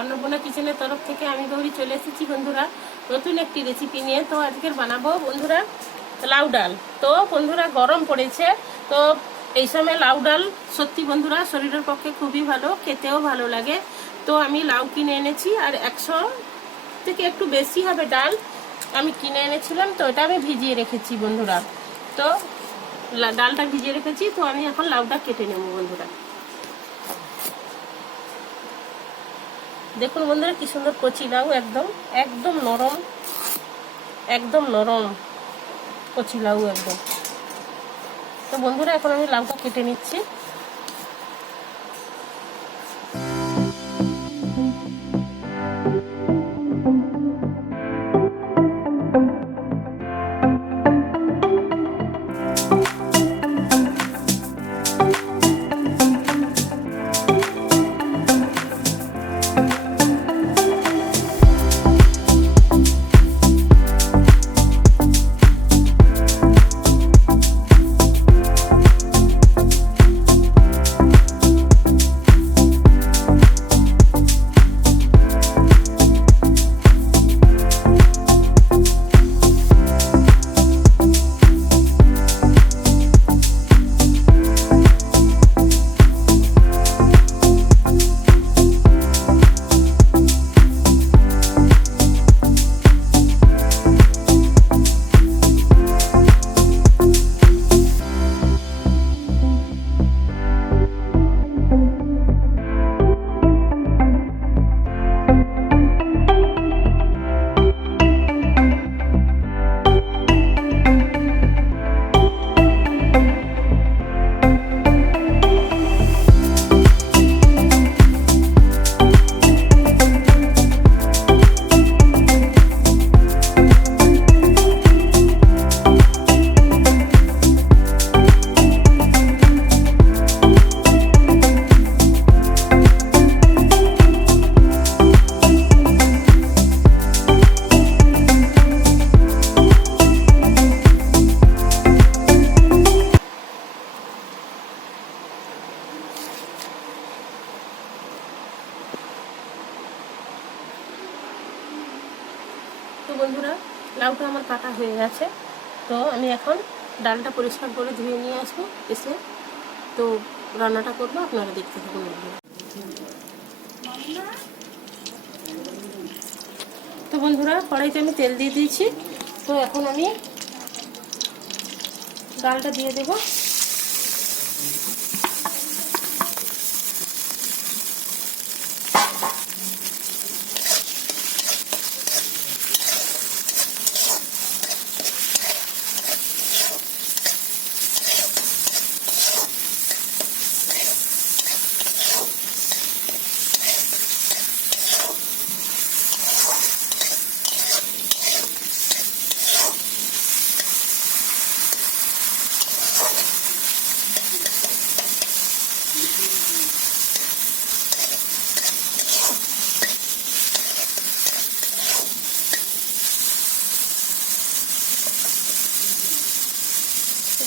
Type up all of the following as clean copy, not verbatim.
অন্নপূর্ণা কিচেনের তরফ থেকে আমি গৌরী চলে এসেছি বন্ধুরা নতুন একটি রেসিপি নিয়ে। তো আজকের বানাবো বন্ধুরা লাউ ডাল। তো বন্ধুরা গরম পড়েছে, তো এই সময় লাউ ডাল সত্যি বন্ধুরা শরীরের পক্ষে খুবই ভালো, খেতেও ভালো লাগে। তো আমি লাউ কিনে এনেছি, আর 100 থেকে একটু বেশি হবে ডাল আমি কিনে এনেছিলাম। তো এটা আমি ভিজিয়ে রেখেছি বন্ধুরা। তো ডালটা ভিজিয়ে রেখেছি, তো আমি এখন লাউটা কেটে নেব বন্ধুরা। দেখুন বন্ধুরা কি সুন্দর কচি লাউ, একদম একদম নরম, একদম নরম কচি লাউ একদম। তো বন্ধুরা এখন আমি লাউটা কেটে নিচ্ছি। তো বন্ধুরা লাউটা আমার কাটা হয়ে গেছে। তো আমি এখন ডালটা পরিষ্কার করে ধুয়ে নিয়ে আসবো, এসে তো রান্নাটা করবো, আপনারা দেখতে থাকুন বন্ধুরা। তো বন্ধুরা কড়াইতে আমি তেল দিয়ে দিয়েছি। তো এখন আমি ডালটা দিয়ে দেবো।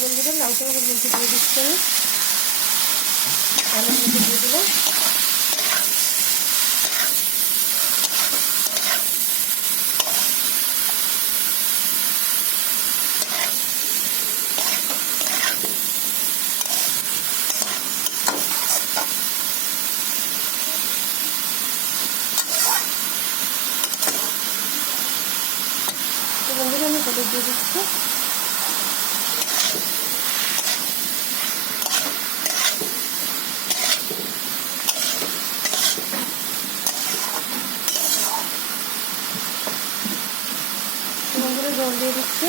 বন্ধুরা লাউটা মধ্যে দিয়ে দিচ্ছি, আমি আলুর মধ্যে দিয়ে দিলাম। তো বন্ধুরা আমি হলুদ দিয়ে দিচ্ছি। বন্ধুরা জল দিয়ে দিচ্ছি।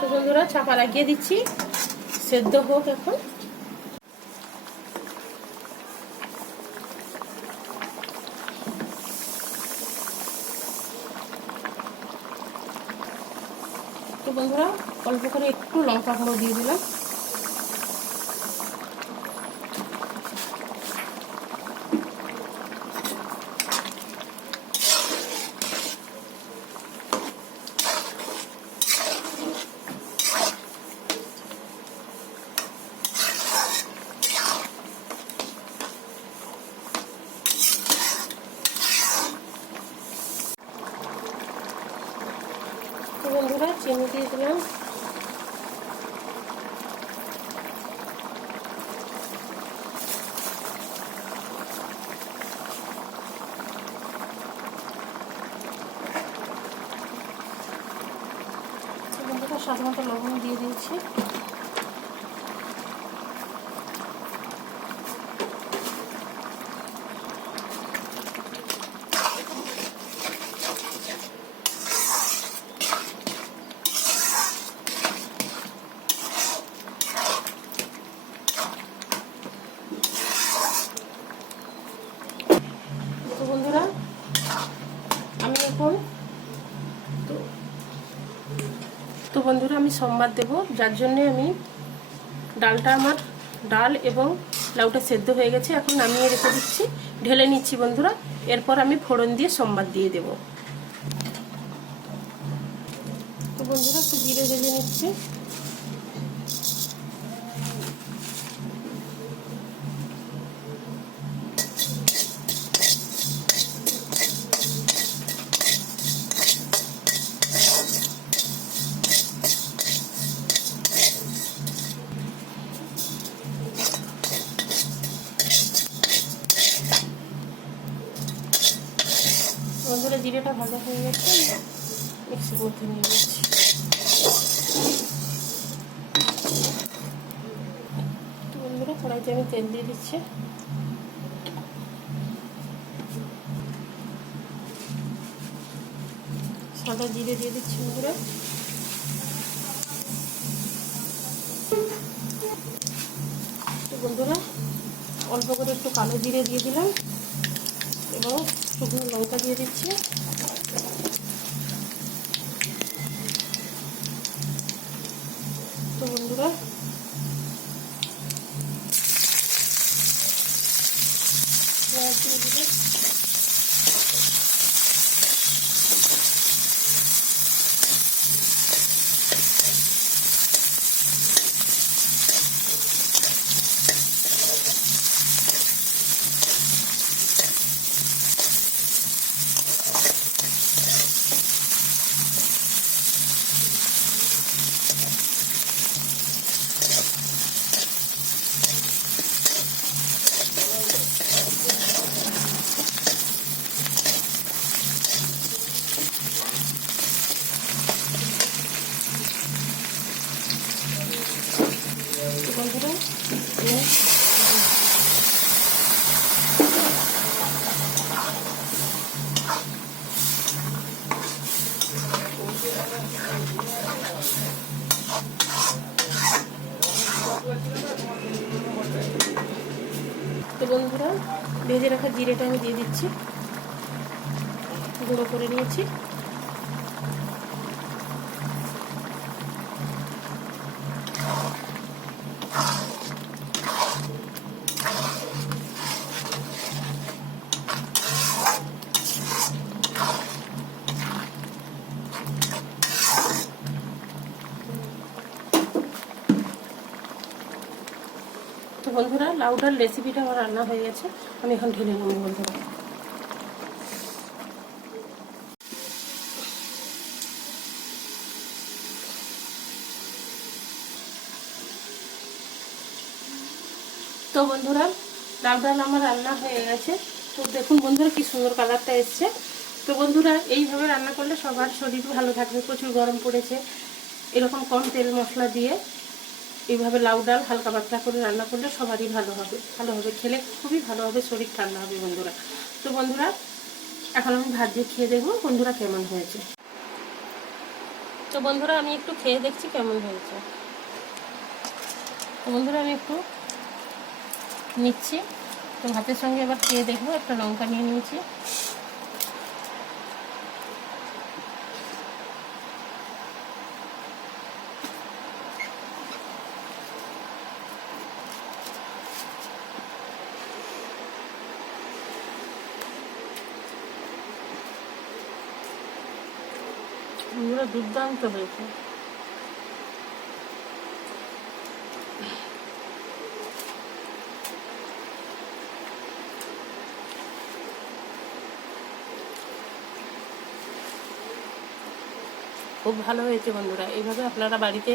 তো বন্ধুরা চাপা লাগিয়ে দিচ্ছি, সেদ্ধ হোক এখন। তো বন্ধুরা অল্প করে একটু লঙ্কা গুঁড়ো দিয়ে দিলাম। তো বন্ধুরা চিনি দিয়ে দিলাম। বন্ধুরা স্বাদ মতো লবণ দিয়ে দিয়েছি। তো বন্ধুরা আমি এখন তো বন্ধুরা আমি সোমবার দেব, যার জন্যে আমি ডাল এবং লাউটা সেদ্ধ হয়ে গেছে, এখন নামিয়ে রেখে দিচ্ছি, ঢেলে নিচ্ছি বন্ধুরা। এরপর আমি ফোড়ন দিয়ে সোমবার দিয়ে দেব। তো বন্ধুরা একটু জিরে ভেজে নিচ্ছি। বন্ধুরা জিরেটা ভাজা হয়ে গেছে, মিক্সির মধ্যে নিয়ে নিচ্ছি। তো বন্ধুরা কড়াইতে আমি তেল দিয়ে দিচ্ছি। সাদা জিরে দিয়ে দিচ্ছি বন্ধুরা। তো বন্ধুরা অল্প করে একটু কালো জিরে দিয়ে দিলাম এবং শুকনো লঙ্কা দিয়ে দিচ্ছি। তো বন্ধুরা পেঁয়াজ দিয়ে দিলাম। বন্ধুরা তো বন্ধুরা ভেজে রাখা জিরেটা আমি দিয়ে দিচ্ছি, গুঁড়ো করে নিয়েছি। তো বন্ধুরা লাউ ডাল রেসিপিটা আমার রান্না হয়ে গেছে, আমি এখন ঢেলে নেব বন্ধুরা। তো বন্ধুরা লাউ ডাল আমার রান্না হয়ে গেছে। তো দেখুন বন্ধুরা কি সুন্দর কালারটা এসছে। তো বন্ধুরা এইভাবে রান্না করলে সবার শরীর ভালো থাকবে, প্রচুর গরম পড়েছে। এরকম কম তেল মশলা দিয়ে এইভাবে লাউ ডাল হালকা পাতলা করে রান্না করলে সবারই ভালো হবে, খেলে খুবই ভালো হবে, শরীর ঠান্ডা হবে বন্ধুরা। তো বন্ধুরা এখন আমি ভাত দিয়ে খেয়ে দেখবো বন্ধুরা কেমন হয়েছে। তো বন্ধুরা আমি একটু খেয়ে দেখছি কেমন হয়েছে। তো বন্ধুরা আমি একটু নিচ্ছি, তো ভাতের সঙ্গে এবার খেয়ে দেখবো। একটা লঙ্কা নিয়ে নিয়েছি। বন্ধুরা দুর্দান্ত হয়েছে। খুব ভালো হয়েছে বন্ধুরা, এইভাবে আপনারা বাড়িতে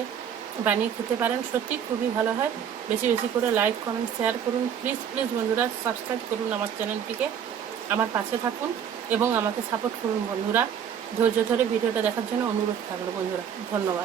বানিয়ে খেতে পারেন, সত্যি খুবই ভালো হয়। বেশি বেশি করে লাইক কমেন্ট শেয়ার করুন, প্লিজ প্লিজ বন্ধুরা সাবস্ক্রাইব করুন আমার চ্যানেলটিকে, আমার পাশে থাকুন এবং আমাকে সাপোর্ট করুন বন্ধুরা। ধৈর্য ধরে ভিডিওটা দেখার জন্য অনুরোধ থাকলো বন্ধুরা, ধন্যবাদ।